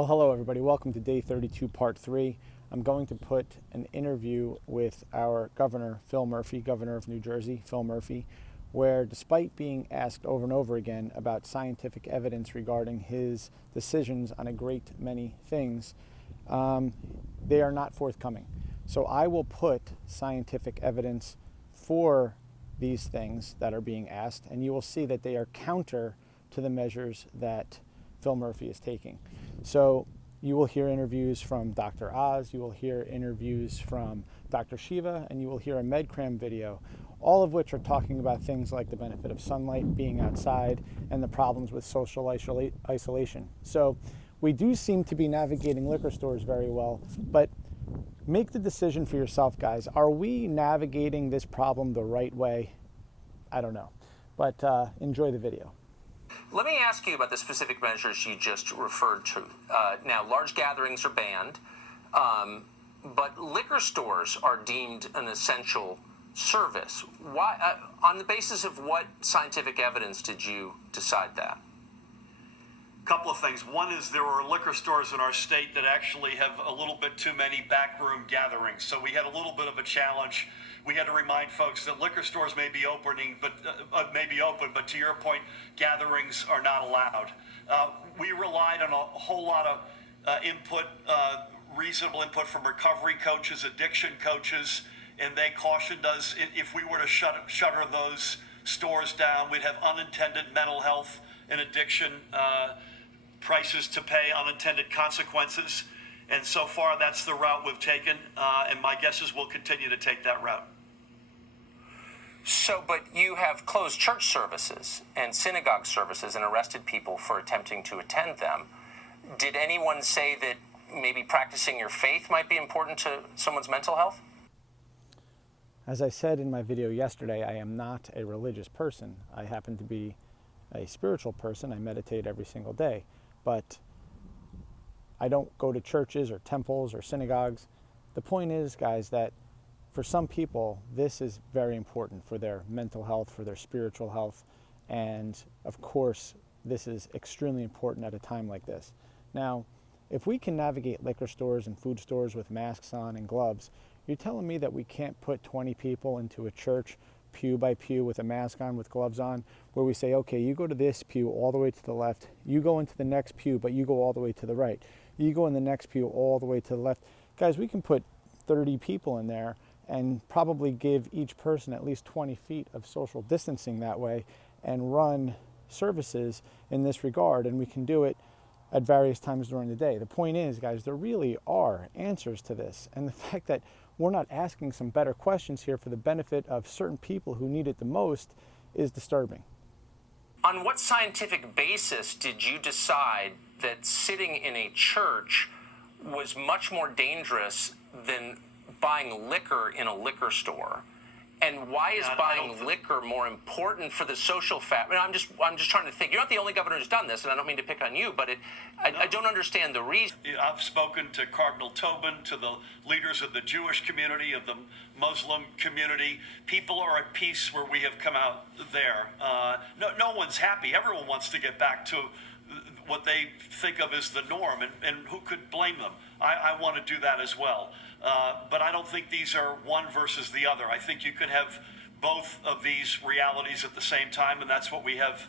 Well, hello everybody. Welcome to Day 32, Part 3. I'm going to put an interview with our governor, Phil Murphy, governor of New Jersey, Phil Murphy, where despite being asked over and over again about scientific evidence regarding his decisions on a great many things, they are not forthcoming. So I will put scientific evidence for these things that are being asked, and you will see that they are counter to the measures that Phil Murphy is taking. So you will hear interviews from Dr. Oz, you will hear interviews from Dr. Shiva, and you will hear a MedCram video, all of which are talking about things like the benefit of sunlight, being outside, and the problems with social isolation. So we do seem to be navigating liquor stores very well, but make the decision for yourself, guys. Are we navigating this problem the right way? I don't know, but enjoy the video. Let me ask you about the specific measures you just referred to. Now, large gatherings are banned, but liquor stores are deemed an essential service. Why? On the basis of what scientific evidence did you decide that? Couple of things. One is there are liquor stores in our state that actually have a little bit too many backroom gatherings. So we had a little bit of a challenge. We had to remind folks that liquor stores may be open, but to your point, gatherings are not allowed. We relied on a whole lot of input, reasonable input from recovery coaches, addiction coaches, and they cautioned us if we were to shutter those stores down, we'd have unintended mental health and addiction prices to pay, unintended consequences. And so far, that's the route we've taken, and my guess is we'll continue to take that route. So, but you have closed church services and synagogue services and arrested people for attempting to attend them. Did anyone say that maybe practicing your faith might be important to someone's mental health? As I said in my video yesterday, I am not a religious person. I happen to be a spiritual person. I meditate every single day, but I don't go to churches or temples or synagogues. The point is, guys, that for some people, this is very important for their mental health, for their spiritual health, and of course, this is extremely important at a time like this. Now, if we can navigate liquor stores and food stores with masks on and gloves, you're telling me that we can't put 20 people into a church pew by pew with a mask on, with gloves on, where we say, okay, you go to this pew all the way to the left, you go into the next pew, but you go all the way to the right. You go in the next pew all the way to the left. Guys, we can put 30 people in there and probably give each person at least 20 feet of social distancing that way and run services in this regard, and we can do it at various times during the day. The point is, guys, there really are answers to this, and the fact that we're not asking some better questions here for the benefit of certain people who need it the most is disturbing. On what scientific basis did you decide that sitting in a church was much more dangerous than buying liquor in a liquor store? And why is buying liquor more important for the social fabric? I'm just trying to think. You're not the only governor who's done this, and I don't mean to pick on you, but I don't understand the reason. I've spoken to Cardinal Tobin, to the leaders of the Jewish community, of the Muslim community. People are at peace where we have come out there. No one's happy. Everyone wants to get back to what they think of as the norm, and who could blame them? I want to do that as well. But I don't think these are one versus the other. I think you can have both of these realities at the same time, and that's what we have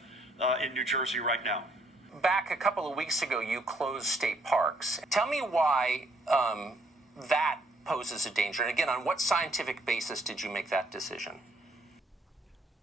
in New Jersey right now. Back a couple of weeks ago, you closed state parks. Tell me why that poses a danger. And again, on what scientific basis did you make that decision?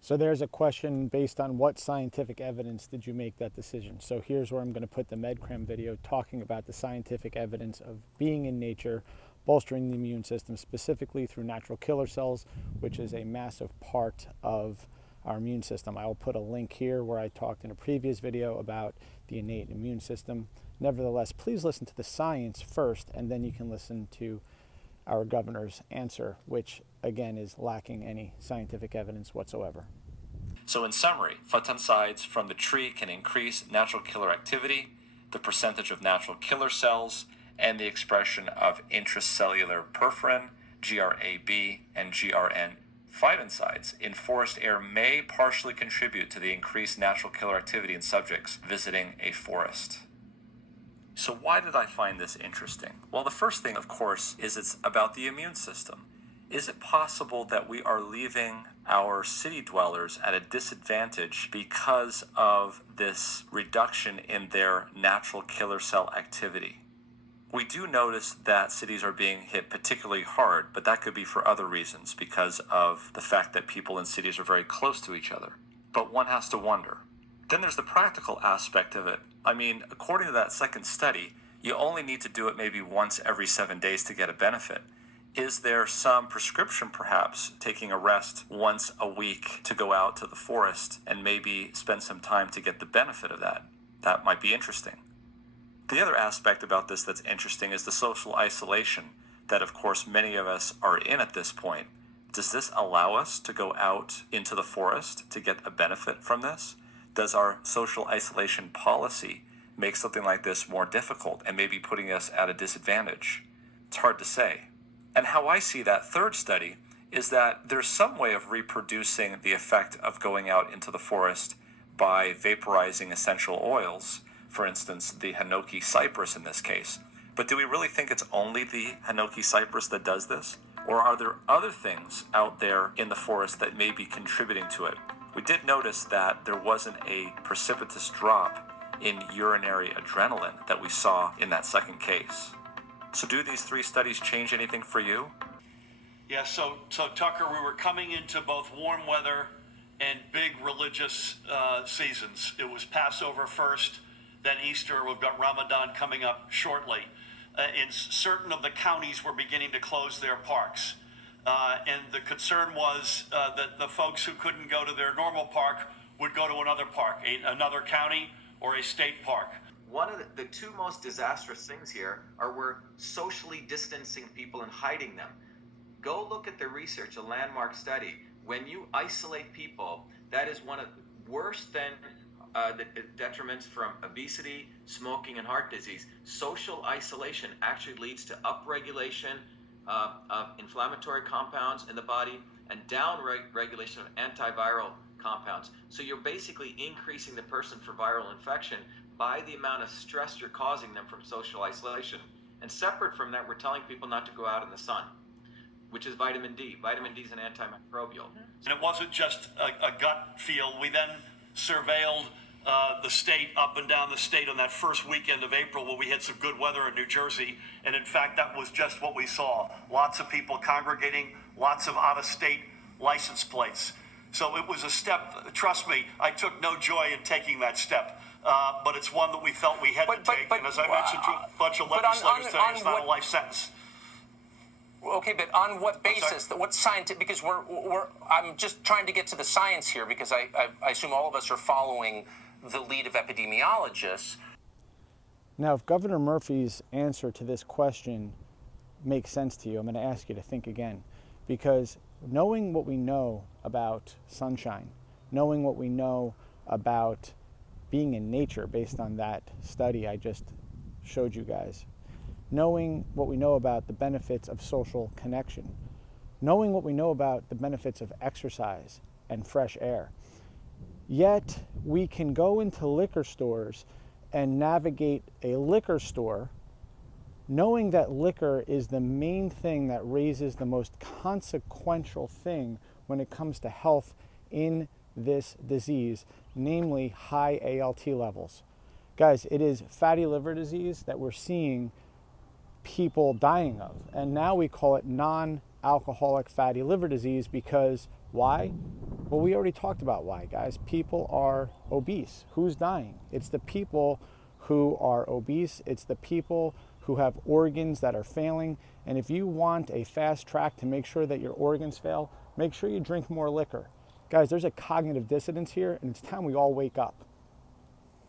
So there's a question based on what scientific evidence did you make that decision? So here's where I'm going to put the MedCram video talking about the scientific evidence of being in nature, bolstering the immune system, specifically through natural killer cells, which is a massive part of our immune system. I will put a link here where I talked in a previous video about the innate immune system. Nevertheless, please listen to the science first, and then you can listen to our governor's answer, which again is lacking any scientific evidence whatsoever. So in summary, phytoncides from the tree can increase natural killer activity, the percentage of natural killer cells, and the expression of intracellular perforin, GRAB, and GRN phytoncides in forest air may partially contribute to the increased natural killer activity in subjects visiting a forest. So why did I find this interesting? Well, the first thing, of course, is it's about the immune system. Is it possible that we are leaving our city dwellers at a disadvantage because of this reduction in their natural killer cell activity? We do notice that cities are being hit particularly hard, but that could be for other reasons because of the fact that people in cities are very close to each other. But one has to wonder. Then there's the practical aspect of it. I mean, according to that second study, you only need to do it maybe once every 7 days to get a benefit. Is there some prescription, perhaps, taking a rest once a week to go out to the forest and maybe spend some time to get the benefit of that? That might be interesting. The other aspect about this that's interesting is the social isolation that, of course, many of us are in at this point. Does this allow us to go out into the forest to get a benefit from this? Does our social isolation policy make something like this more difficult and maybe putting us at a disadvantage? It's hard to say. And how I see that third study is that there's some way of reproducing the effect of going out into the forest by vaporizing essential oils, for instance, the Hinoki cypress in this case. But do we really think it's only the Hinoki cypress that does this? Or are there other things out there in the forest that may be contributing to it? We did notice that there wasn't a precipitous drop in urinary adrenaline that we saw in that second case. So do these 3 studies change anything for you? Yeah, so Tucker, we were coming into both warm weather and big religious seasons. It was Passover first, then Easter. We've got Ramadan coming up shortly. In certain of the counties, we're beginning to close their parks. And the concern was that the folks who couldn't go to their normal park would go to another park, another county or a state park. One of the 2 most disastrous things here are we're socially distancing people and hiding them. Go look at the research, a landmark study. When you isolate people, that is one of worse than the detriments from obesity, smoking, and heart disease. Social isolation actually leads to upregulation of inflammatory compounds in the body and down-regulation of antiviral compounds. So you're basically increasing the person for viral infection by the amount of stress you're causing them from social isolation. And separate from that, we're telling people not to go out in the sun, which is vitamin D. Vitamin D is an antimicrobial. And it wasn't just a gut feel. We then surveilled the state, up and down the state on that first weekend of April where we had some good weather in New Jersey. And in fact, that was just what we saw. Lots of people congregating, lots of out-of-state license plates. So it was a step, trust me, I took no joy in taking that step. But it's one that we felt we had to take. And as I mentioned to a bunch of legislators today, it's not a life sentence. Okay, but on what basis? What scientific? Because I'm just trying to get to the science here because I assume all of us are following the lead of epidemiologists. Now, if Governor Murphy's answer to this question makes sense to you, I'm going to ask you to think again. Because knowing what we know about sunshine, knowing what we know about being in nature based on that study I just showed you guys, knowing what we know about the benefits of social connection, knowing what we know about the benefits of exercise and fresh air, yet we can go into liquor stores and navigate a liquor store knowing that liquor is the main thing that raises the most consequential thing when it comes to health in this disease, namely high ALT levels. Guys, it is fatty liver disease that we're seeing people dying of. And now we call it non-alcoholic fatty liver disease because why? Well, we already talked about why, guys. People are obese. Who's dying? It's the people who are obese. It's the people who have organs that are failing. And if you want a fast track to make sure that your organs fail, make sure you drink more liquor. Guys, there's a cognitive dissonance here, and it's time we all wake up.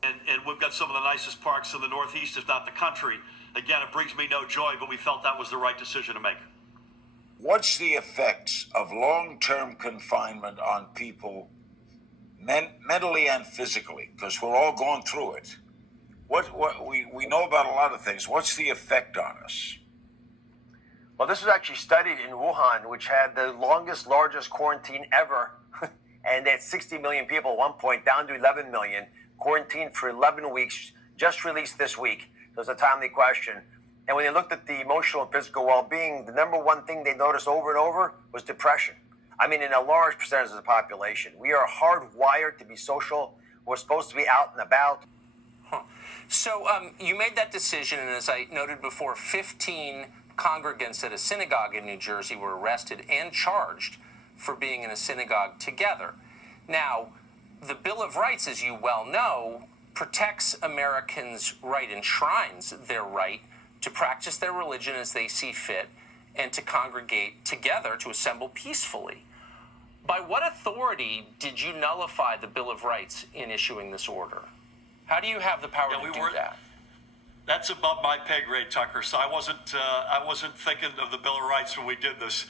And we've got some of the nicest parks in the Northeast, if not the country. Again, it brings me no joy, but we felt that was the right decision to make. What's the effects of long-term confinement on people mentally and physically? Because we're all going through it. We know about a lot of things. What's the effect on us? Well, this was actually studied in Wuhan, which had the largest quarantine ever. And they had 60 million people at one point, down to 11 million, quarantined for 11 weeks, just released this week. So it's a timely question. And when they looked at the emotional and physical well-being, the number one thing they noticed over and over was depression. I mean, in a large percentage of the population, we are hardwired to be social. We're supposed to be out and about. So you made that decision, and as I noted before, 15 congregants at a synagogue in New Jersey were arrested and charged for being in a synagogue together. Now, the Bill of Rights, as you well know, protects Americans' right, enshrines their right to practice their religion as they see fit and to congregate together, to assemble peacefully. By what authority did you nullify the Bill of Rights in issuing this order? How do you have the power to do that? That's above my pay grade, Tucker. So I wasn't thinking of the Bill of Rights when we did this.